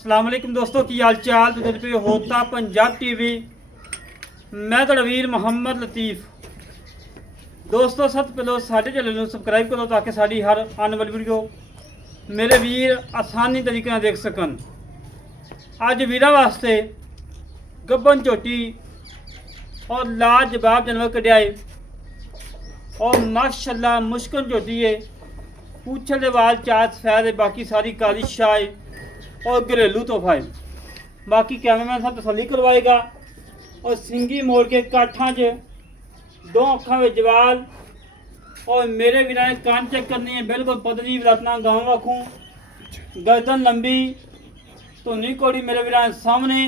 अस्सलाम वालेकुम दोस्तों की हाल चाल तो पे होता पंजाब टीवी। मैं तो वीर मोहम्मद लतीफ़। दोस्तों सब पहले साढ़े चैनल को सबसक्राइब करो ताकि साड़ी हर आने वाली वीडियो मेरे वीर आसानी तरीके देख सकन। अज वीरा वास्ते गब्बन झोटी और लाजवाब जानवर कढ़ाए और माशाल्लाह मुश्किल झोटी है। पूछल दे वाल चार सफेद है, बाकी सारी काली शाह है और घरेलू तोहफा है। बाकी कैमरामैन साहब तसल्ली करवाएगा। और सिंगी मोड़ के काठा च दो अखा में जवाल और मेरे वीर ने कान चेक करनी है, बिल्कुल पतली रत्ना गाँव रखूँ, गर्दन लंबी धुनी कोड़ी मेरे वीर सामने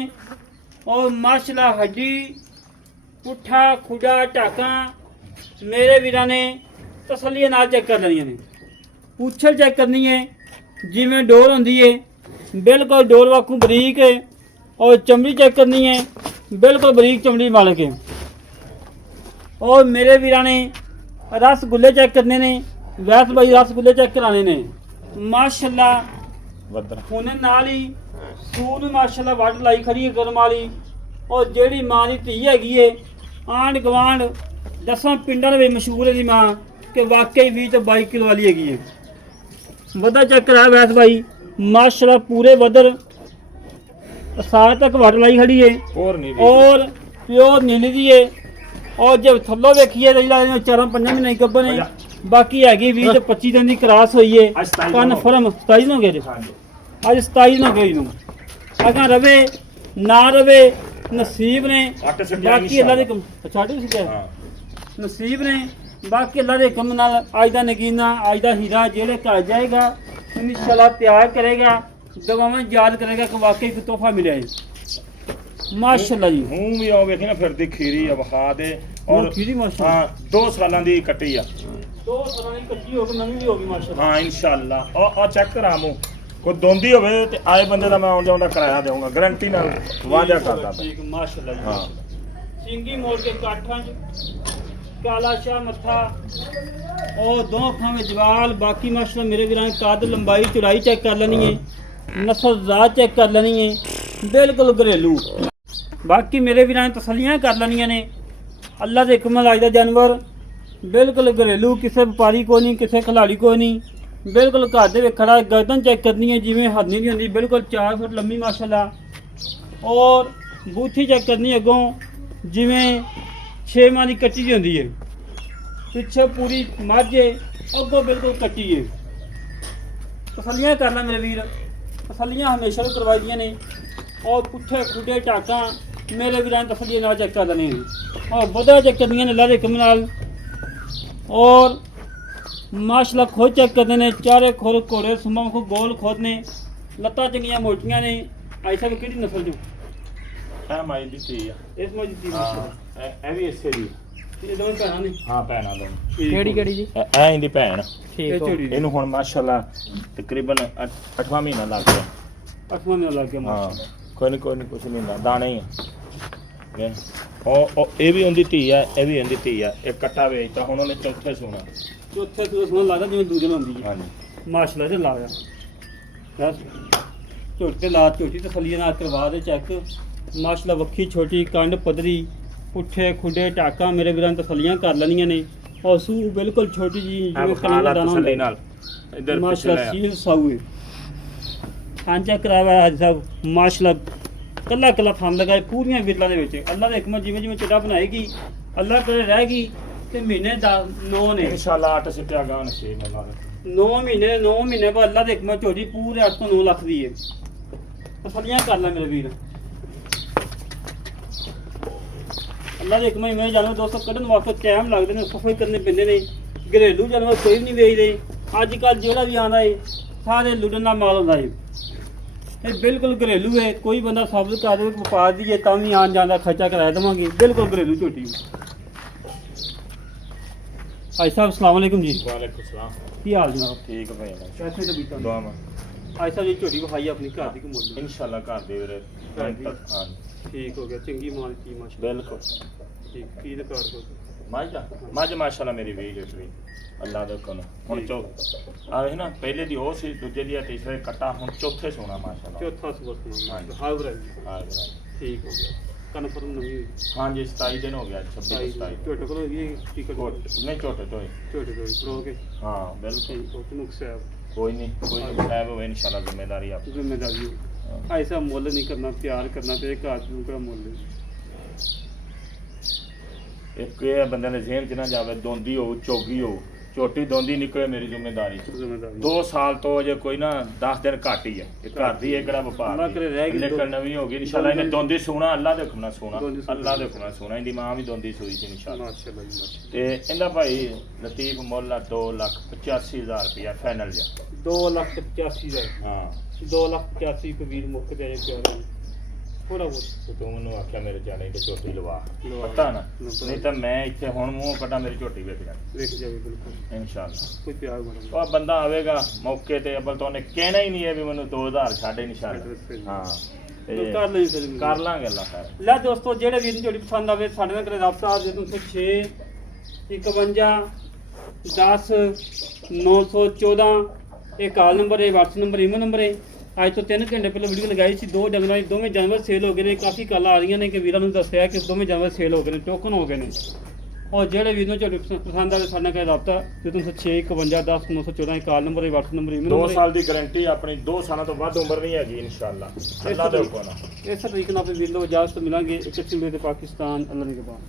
और माशाल्लाह हड्डी पुट्ठा खुडा टाका मेरे वीर ने तसल्ली नाल चेक कर लेनी है। पूछल चेक करनी है जिमें डोर होंदी है, बिल्कुल डोर वाकू बरीक है। और चमड़ी चेक करनी है, बिल्कुल बरीक चमड़ी मालक है। और मेरे वीर ने रसगुल्ले चेक करने ने, वैस भाई रसगुल्ले चेक कराने ने माशाल्लाह। हुने नाल ही सून माशाल्लाह वट लाई खड़ी है गर्म वाली। और जेड़ी माँ की धी हैगी है आंढ गवांढ 10 पिंडां दे मशहूर है माँ कि वाकई 20 तो 22 किलो वाली हैगी है। वधा चेक करा वैस भाई माशाल्लाह पूरे वधर साल तक वट लाई खड़ी है और प्योर नीली दी है। और जब थल्लो वेखिए तो 4-5 महीने गब्बन है, बाकी हैगी 20 तो 25 दिन की क्रॉस हुई है। कन्फर्म 27 हो गए अज 27 हो गए। अगर रवे ना रवे नसीब ने, बाकी अल्लाह के नसीब ने, बाकी अल्लाह के कम नाल अज दा नगीना अज दा हीरा जेड़े घर जाएगा इंशाल्लाह प्यार करेगा, दवावां याद करेगा कि वाकई कोई तोहफा मिला है माशाल्लाह जी। हूं भी आओ वेखी ना फिरदी खीरी आ वखा दे और खीरी माशाल्लाह हां 2 सालां दी कट्टी आ, 2 सालां दी कट्टी हो गई नवीं भी होगी माशाल्लाह। हां इंशाल्लाह और चेक करा मू कोई दोंदी होवे ते आए बंदे दा मैं आउंदा आउंदा किराया देऊंगा गारंटी नाल वादा करदा। ठीक माशाल्लाह जी। हां सिंगी मोड़ के काठा च काला शाह मत्था और 2 अखां में जवाल। बाकी माशाल्लाह मेरे वीरां कद लंबाई चौड़ाई चेक कर लेनी है, नस्ल जात चेक कर लेनी है, बिल्कुल घरेलू। बाकी मेरे वीरां तसल्लियां कर लेनियां ने। अल्लाह दे हुक्म नाल अज दा जानवर बिल्कुल घरेलू, किसी व्यापारी को नहीं, किसी खिलाड़ी को नहीं, बिल्कुल घर दे विच खड़ा। गर्दन चेक करनी है जिवें हरनी नहीं होंदी, बिल्कुल 4 फुट लंबी माशाल्लाह। और बूथी चेक करनी अगों जिवें 6 माह की कच्ची होंदी है, पिछे पूरी मझ है, अगों बिल्कुल कच्ची है। तसल्लियां कर ला मेरे वीर, तसल्लियां हमेशा भी करवाई दियां ने। और पुट्ठे खुडे टाका मेरे वीरां तसल्लियां नाल चेक कर लेने और वधा चेक करनियां ने अल्लाह दे हुक्म नाल। और माशाल्लाह खुद चेक करते हैं, चारे खुर घोड़े सुमा को गोल खुद ने, लत्तां चंगियां मोटियां ने। आई सब किहड़ी नस्ल चों है माई दी थी आ इस मौज दी हां ए भी इसे दी ये दोनों भैणां ने। हां भैणा दो ਕਿਹੜੀ ਕਿਹੜੀ ਜੀ ए इंदी भैण ਠੀਕ ਹੋ ਇਹਨੂੰ ਹੁਣ ਮਾਸ਼ਾਅੱਲਾ ਤਕਰੀਬਨ 8ਵਾਂ ਮਹੀਨਾ ਲੱਗ ਗਿਆ। 8ਵਾਂ ਮਹੀਨਾ ਲੱਗ ਗਿਆ ਹਾਂ ਕੋਈ ਨਹੀਂ ਕੁਛ ਨਹੀਂ ਹੁੰਦਾ, ਦਾਣੇ ਹੀ ਆ। ਉਹ ਇਹ ਵੀ ਉਹਦੀ ਧੀ ਆ, ਇਹ ਵੀ ਉਹਦੀ ਧੀ ਆ। ਇੱਕ ਕੱਟਾ ਵੇਚਤਾ ਹੁਣ ਉਹਨੇ ਚੌਥੇ ਸੋਣਾ। ਚੌਥੇ ਤੋਂ ਸੋਹਣਾ ਲੱਗਦਾ ਜਿਵੇਂ ਦੂਜੇ ਨੂੰ ਹੁੰਦੀ ਹੈ। ਹਾਂਜੀ ਮਾਸ਼ਾਅੱਲਾ ਤੇ ਲਾ ਗਿਆ ਬਸ ਝੋਟੇ ਲਾ ਝੋਟੀ ਤਸੱਲੀ ਨਾਲ ਕਰਵਾ ਦੇ ਚੈੱਕ। ਮਾਸ਼ਾਅੱਲਾ ਵੱਖੀ ਛੋਟੀ ਕੰਡ ਪਦਰੀ ਪੁੱਠੇ ਖੁੱਡੇ ਟਾਕਾਂ ਮੇਰੇ ਵੀਰਾਂ ਤਸੱਲੀਆਂ ਕਰ ਲੈਣੀਆਂ ਨੇ। और सू बिल्कुल छोटी जी जिवें कणक दा दाना तसल्ली नाल इधर माशाल्लाह सील साऊ है। खांचा करावा है साहब माशाल्लाह कल्ला कल्ला फन लगाए पूरियां विरलां दे विच। अल्लाह दे हुक्म जिवें जिवें चिड़ा बनाएगी अल्लाह करे रहेगी ते महीने दा 9 ने इंशाल्लाह 8 सिट्टिया गां नसीब अल्लाह दे 9 महीने बाद अल्लाह दे हुक्म झोटी पूरे 8 ਤੋਂ 9 ਲੱਖ ਦੀ है। तसल्लियां कर ले मेरे वीर, अल्लाह के हुक्म में जानवर दोस्तों कढ़न वास्ते टाइम लगते हैं, सफाई करने पैंदे ने। घरेलू जानवर कोई भी नहीं बेचते अजकल, जोड़ा भी आता है सारे लुड़न का माल होता है। ये बिल्कुल घरेलू है, कोई बंदा साबित कर दे व्यापार दी है तो भी आन जान का खर्चा कराया देवांगे। बिल्कुल घरेलू झोटी। भाई साहब अस्सलाम वालेकुम जी। वालेकुम सलाम। की हाल जनाब? ठीक है भाई कैसे तो बीता दुआ में भाई साहब जी झोटी विखाई अपनी घर की मुल इंशाल्लाह कर दे वीरे। हां ठीक हो गया, चंगी माल की माशा बिल्कुल ठीक की दुकान को ਮੱਝ ਮਾਸ਼ਾਅੱਲਾ ਮੇਰੀ 20 ਲੀਟਰ ਵੀ ਅੱਲਾ ਦੇ ਹੁਕਮ ਨਾਲ। ਹੁਣ ਆਵੇ ਨਾ ਪਹਿਲੇ ਦੀ ਉਹ ਸੀ, ਦੂਜੇ ਦੀ ਆ, ਤੀਸਰੇ ਕੱਟਾ, ਹੁਣ ਚੌਥੇ ਸੋਣਾ ਮਾਸ਼ਾਅੱਲਾ। ਚੌਥਾ ਸਬਕ ਹਾਂਜੀ। ਹਾਜ਼ਰ ਹਾਂ ਠੀਕ ਹੋ ਗਿਆ। ਕਨਫਰਮ ਨਵੀਂ ਹੋਈ। ਹਾਂਜੀ 27 ਦਿਨ ਹੋ ਗਿਆ, 26 27 ਝੋਟੇ ਕੋਲ ਇਹ ਟਿਕਟ ਨਹੀਂ ਝੋਟੇ ਤੋਂ ਝੋਟੇ ਕੋਲ ਖੜੋ ਕੇ ਹਾਂ ਬਿਲਕੁਲ ਉਹ ਨੁਕਸ ਹੈ ਕੋਈ ਨਹੀਂ ਸਾਹਿਬ ਹੋਵੇ ਇਨਸ਼ਾਅੱਲਾ ਜ਼ਿੰਮੇਦਾਰੀ ਆਪ ਜ਼ਿੰਮੇਦਾਰੀ ਐਸਾ ਮੁੱਲ ਨਹੀਂ ਕਰਨਾ, ਪਿਆਰ ਕਰਨਾ ਤੇ ਘਰ ਨੂੰ ਕਿਹੜਾ ਮੁੱਲ ਹੈ। ਇੱਕ ਇਹ ਬੰਦੇ ਦੇ ਜ਼ਿਹਨ 'ਚ ਨਾ ਜਾਵੇ ਦੋਂਦੀ ਹੋਊ ਚੋਗੀ ਹੋਊ ਝੋਟੀ ਦੋਂਦੀ ਨਿਕਲੇ ਮੇਰੀ ਜ਼ਿੰਮੇਦਾਰੀ 2 ਸਾਲ ਤੋਂ ਜੇ ਕੋਈ ਨਾ 10 ਦਿਨ ਘੱਟ ਹੀ ਹੈ ਇਹ ਘਰ ਦੀ ਇਹ ਕਿਹੜਾ ਵਪਾਰ ਲੇਕਿਨ ਨਵੀਂ ਹੋ ਗਈ ਇਨਸ਼ਾਅੱਲਾ ਇਹਨੇ ਦੋਂਦੀ ਸੋਣਾ ਅੱਲਾ ਦੇ ਹੁਕਮ ਨਾਲ ਸੋਣਾ ਅੱਲਾ ਦੇ ਹੁਕਮ ਨਾਲ ਸੋਣਾ ਇਹਦੀ ਮਾਂ ਵੀ ਦੋਂਦੀ ਸੋਈ ਸੀ ਇਨਸ਼ਾਅੱਲਾ ਮਾਸ਼ਾਅੱਲਾ ਜੀ ਮਾਸ਼ਾਅੱਲਾ। ਤੇ ਇਹਦਾ ਭਾਈ ਲਤੀਫ ਮੁੱਲ 2,85,000 ਰੁਪਇਆ ਫਾਈਨਲ ਜਾ 2,85,000 ਹਾਂ 2,85,000 ਕਬੀਰ ਮੁੱਕ ਜਾਏ ਕਿਉਂ ਥੋੜਾ ਬਹੁਤ ਤੂੰ ਮੈਨੂੰ ਆਖਿਆ ਮੇਰੇ ਜਾਣੇ ਕਿ ਝੋਟੀ ਲਵਾ ਲਵਾ। ਪਤਾ ਨਾ ਨਹੀਂ ਤਾਂ ਮੈਂ ਇੱਥੇ ਹੁਣ ਮੂੰਹ ਕੱਢਾਂ ਮੇਰੀ ਝੋਟੀ ਵੇਚ ਜਾਣੀ ਵੇਖ ਜਾਵੇ ਬਿਲਕੁਲ ਇਨਸ਼ਾਅੱਲਾ ਕੋਈ ਪਿਆਰ ਬਣਾ ਉਹ ਬੰਦਾ ਆਵੇਗਾ ਮੌਕੇ ਤੇ ਅਬਲ ਤੋਂ ਉਹਨੇ ਕਹਿਣਾ ਹੀ ਨਹੀਂ ਹੈ ਵੀ ਮੈਨੂੰ 2000 ਛੱਡੇ ਇਨਸ਼ਾਅੱਲਾ ਹਾਂ ਤੇ ਕਰ ਲਈ ਫਿਰ ਕਰ ਲਾਂਗੇ ਅੱਲਾ ਖੈਰ ਲੈ ਦੋਸਤੋ ਜਿਹੜੇ ਵੀਰ ਨੂੰ ਝੋਟੀ ਪਸੰਦ ਆਵੇ ਸਾਡੇ ਨਾਲ ਕਰੇ ਰਾਬਤਾ ਦੇ 306 51 10 914 ਇਹ ਕਾਲ ਨੰਬਰ ਹੈ, WhatsApp ਨੰਬਰ, ਈਮੇਲ ਨੰਬਰ ਹੈ। ਅੱਜ ਤੋਂ 3 ਘੰਟੇ ਪਹਿਲਾਂ ਵੀਡੀਓ ਲਗਾਈ ਸੀ, 2 ਡੰਗਰਾਂ ਦੀ ਦੋਵੇਂ ਜਾਨਵਰ ਸੇਲ ਹੋ ਗਏ ਨੇ। ਕਾਫੀ ਕਾਲਾਂ ਆ ਰਹੀਆਂ ਨੇ ਕਿ ਵੀਰਾਂ ਨੂੰ ਦੱਸਿਆ ਕਿ ਦੋਵੇਂ ਜਾਨਵਰ ਸੇਲ ਹੋ ਗਏ ਨੇ, ਟੋਕਨ ਹੋ ਗਏ ਨੇ। ਔਰ ਜਿਹੜੇ ਵੀਰ ਨੂੰ ਝੋਟੀ ਪਸੰਦ ਆਵੇ ਸਾਡੇ ਨਾਲ ਕਰੇ ਰਾਬਤਾ ਦੇ 306 51 10 914 ਇਹ ਕਾਲ ਨੰਬਰ ਹੈ, WhatsApp ਨੰਬਰ, ਈਮੇਲ 2 ਨੰਬਰ। ਸਾਲ ਦੀ ਗਾਰੰਟੀ ਆਪਣੀ 2 ਸਾਲਾਂ ਤੋਂ ਵੱਧ ਉਮਰ ਨਹੀਂ ਹੈਗੀ ਇਨਸ਼ਾਅੱਲਾ ਅੱਲਾ ਦੇ ਹੁਕਮ ਨਾਲ ਇਸ ਤਰੀਕੇ ਨਾਲ ਆਪਣੇ ਵੀਰ ਨੂੰ ਇਜਾਜ਼ਤ ਮਿਲਾਂਗੇ। ਇੱਕ ਚਿੰਬੇ ਦੇ ਪਾਕਿਸਤਾਨ, ਅੱਲਾ ਨਿਗਹਬਾਨ।